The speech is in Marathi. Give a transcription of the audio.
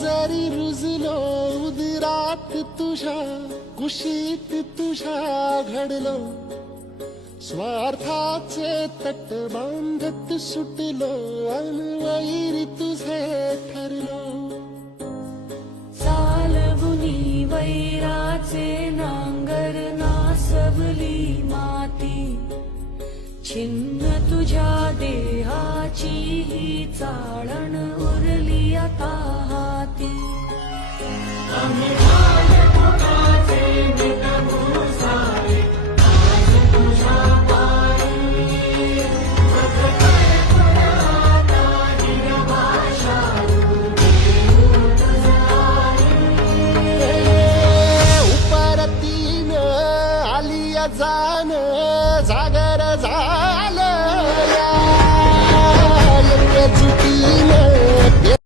जरी रुजलो उदरात तुझ्या कुशीत तुझ्या घडलो स्वार्थाचे तट बांधत सुटलो अनवैरी तुझे ठरलो चालवुनी वैराचे नांगर नासवली माती छिन्न तुझ्या देहाची ही चाळण उरली आता हाती